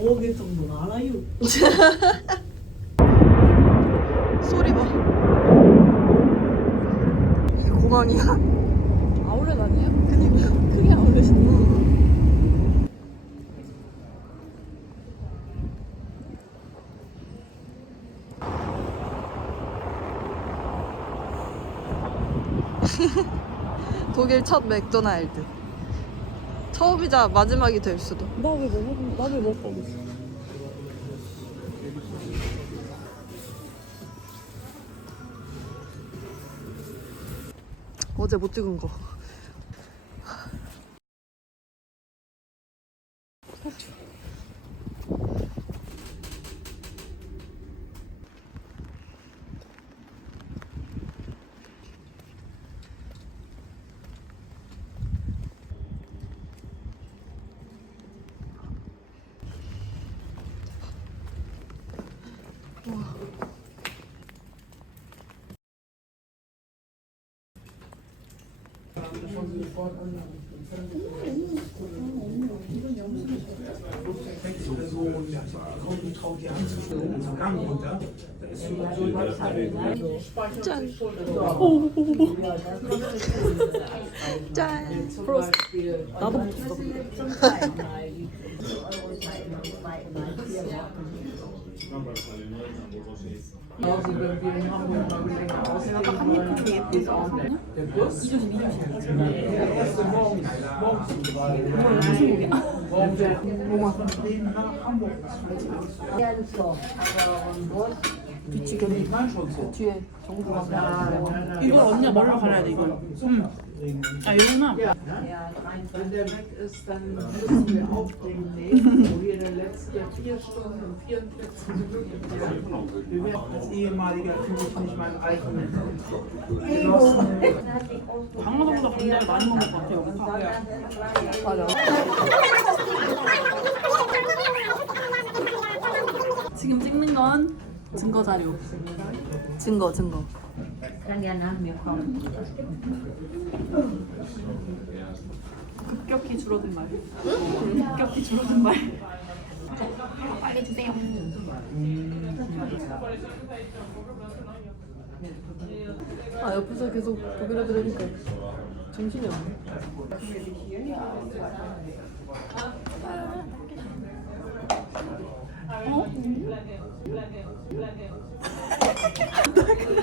5억의 정도는 알아요. 소리 봐. 이게 공항이야? 아울렛 아니에요? 그니까 그게 아울렛이구나 독일 첫 맥도날드. 처음이자 마지막이 될 수도. 나왜 먹어? 나왜 먹고 있어? 어제 못 찍은 거. 짠. 짠. 나도 먹었어 뒤에 정부가 이거 언니가 뭘로 갈아야 돼, 이거? 응. 아, 이거나? Wenn der weg ist, dann müssen wir aufbringen nehmen, wo wir die letzten vier Stunden und 44 Minuten Wir werden als ehemaliger ich nicht meinen eigenen Genossen. 강화도보다 감자를 많이 먹는 것 같아요. 맞아. 지금 찍는 건 증거 자료 증거, 증거. Nach mir kommen. 급격히 줄어든 말 급격히 줄어든 말 빨리 주세요 아, 옆에서 계속 독일어 들으니까 정신이 없네.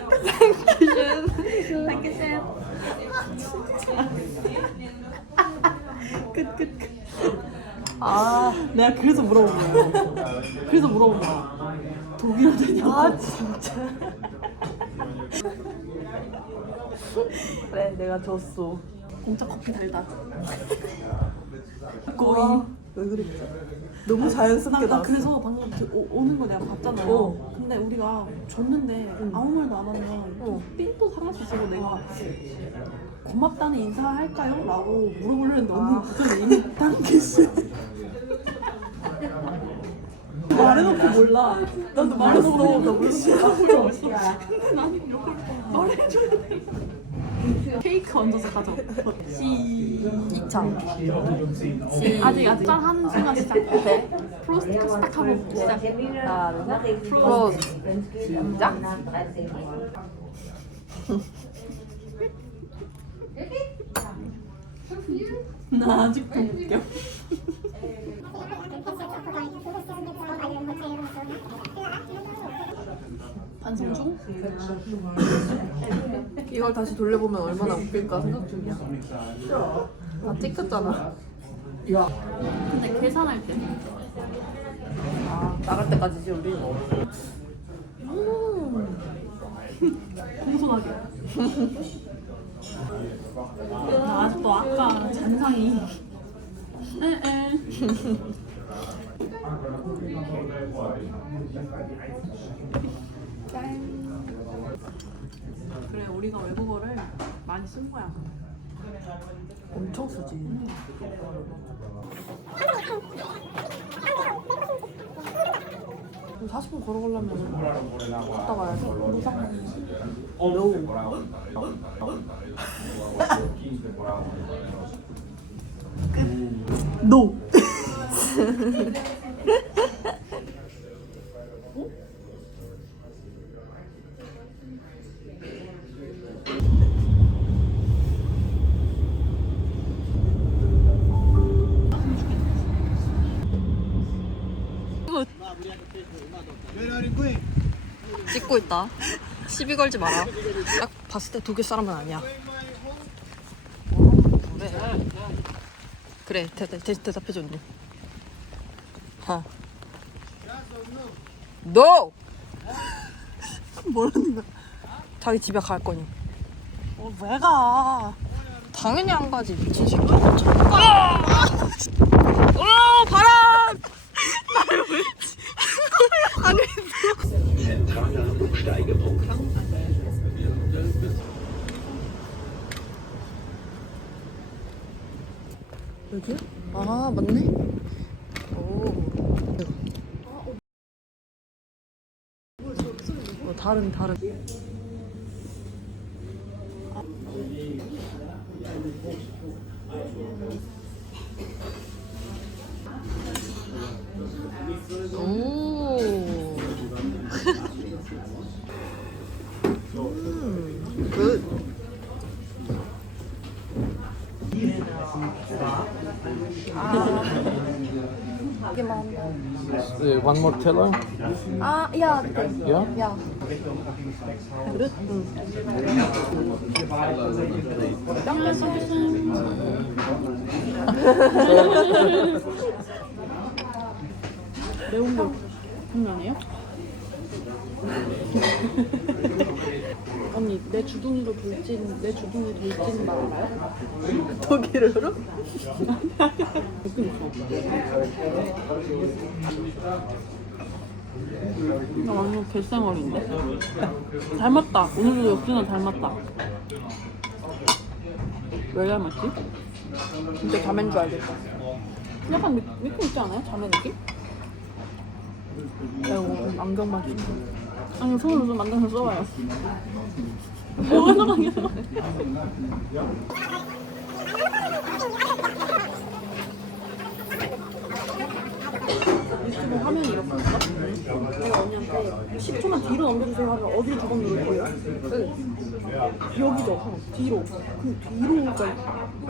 아, 내가 그래서 물어본 거야 그래서 물어본 거야 독일어 되냐고 아 진짜. 그래, 내가 졌어. 공짜 커피 달다 고이. 왜 그랬지? 너무 자연스럽게 나. 그래서 방금 그 오, 오는 거 내가 봤잖아요 어. 근데 우리가 줬는데 아무 말도 안 하면 어. 삔또 상할 수 있어서 내가 고맙다는 인사할까요? 라고 물어보려는데 언니가 그전에 이미 개씨 말해놓고 몰라 나도 말해놓고 나 몰라 근데 나는 이걸 말해줘야 돼 케이크 얹어서 가져 시 2차. 아직 아직 짠 하는 순간 시작 네. 프로스트 시작하고 시작 하나, 둘, 셋. Pro. 프로스. Si작. 나 아직도 웃겨 반성 중? 이걸 다시 돌려보면 얼마나 웃길까 생각 중이야. 아, 찍혔잖아. 근데 계산할 때 아, 나갈 때까지지, 우리. 공손하게 나 아직도 아까 잔상이 에에 그래 우리가 외국어를 많이 쓴 거야 엄청 쓰지. 40분 걸어가려면 갔다 와야지. 무상. 노. 찍고 있다. 시비 걸지 마라. 딱 봤을 때 독일 사람은 아니야. 그래. 그래, 대, 대, 대답해줘, 언니. 하. NO! 뭐라는 거야? 자기 집에 갈 거니. 어, 왜 가? 당연히 안 가지, 미친 새끼. 아! 어, 바람! 여기야? 아, 맞네. 오. 어, 다른, 다른. Uh, one more teller? 아, 야, Yeah? 야. 그릇? 응. 매운 거 분명해요? 내 주둥이로 돌진 내 주둥이 돌진 말 알아요? 독일어로? 나 완전 개쌩얼인데 닮았다 오늘도 역시나 닮았다 왜 닮았지? 진짜 자매인 줄 알겠다. 약간 느, 느낌 있지 않아요? 자매 느낌? 아이고, 안경만 좀. 아니 손으로 좀 만들어서 써봐요. 상황이야 유튜브 화면이 이렇게 있어? 내가 언니한테 10초만 뒤로 넘겨주세요 하면 두번 누를 거예요? 여기죠. 어, 뒤로. 그럼 뒤로가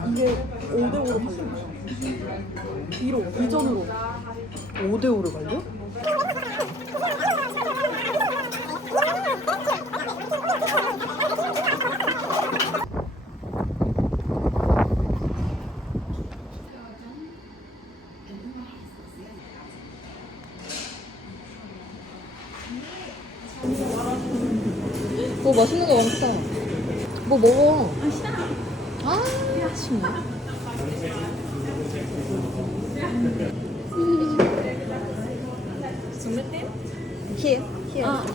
이게 5대5로 갈려 뒤로 이전으로. 5대5로 갈려? 거 많다. 뭐 먹어? 아, 아쉽네. Here, here. 짠,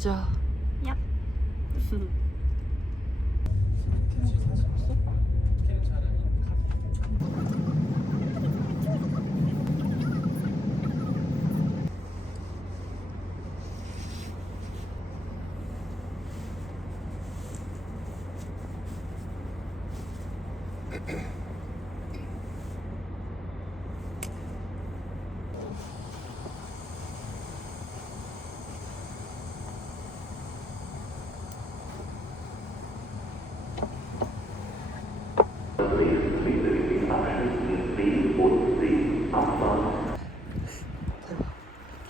집 가자.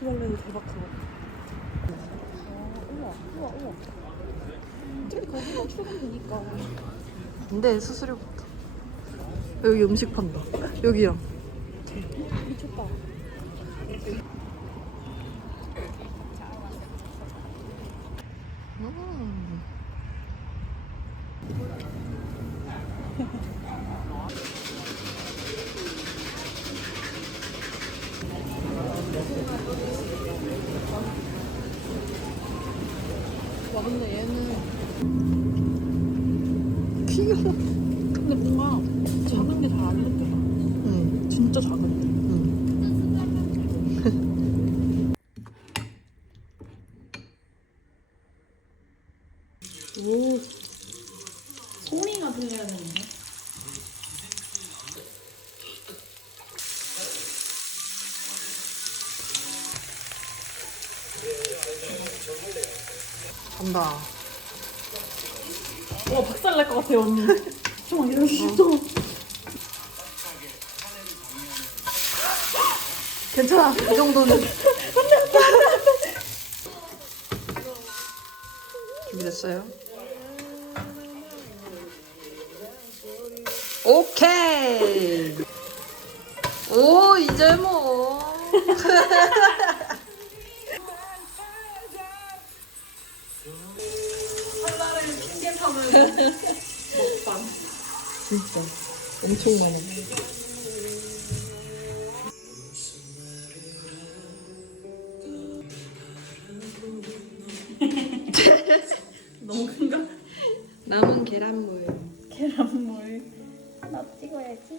기발레도 대박 그거 우와 우와 우와 어차피 거기가 출근되니까 근데 수수료부터. 여기 음식 판다. 여기랑. 미쳤다 음. 와 근데 얘는 근데 뭔가 작은 게 잘안 느껴져. 응. 진짜 작은데. 응. 오. 소리가 들려야 되는데. 예, 예, 예, 간다. 와 박살 날 것 같아요 언니. 좀만 기다려주세요. 좀. 괜찮아. 이 정도는. 준비됐어요? 오케이. 오 이제 뭐. 진짜 엄청 많이. 너무 큰가? 남은 계란물. 계란물. 나 찍어야지.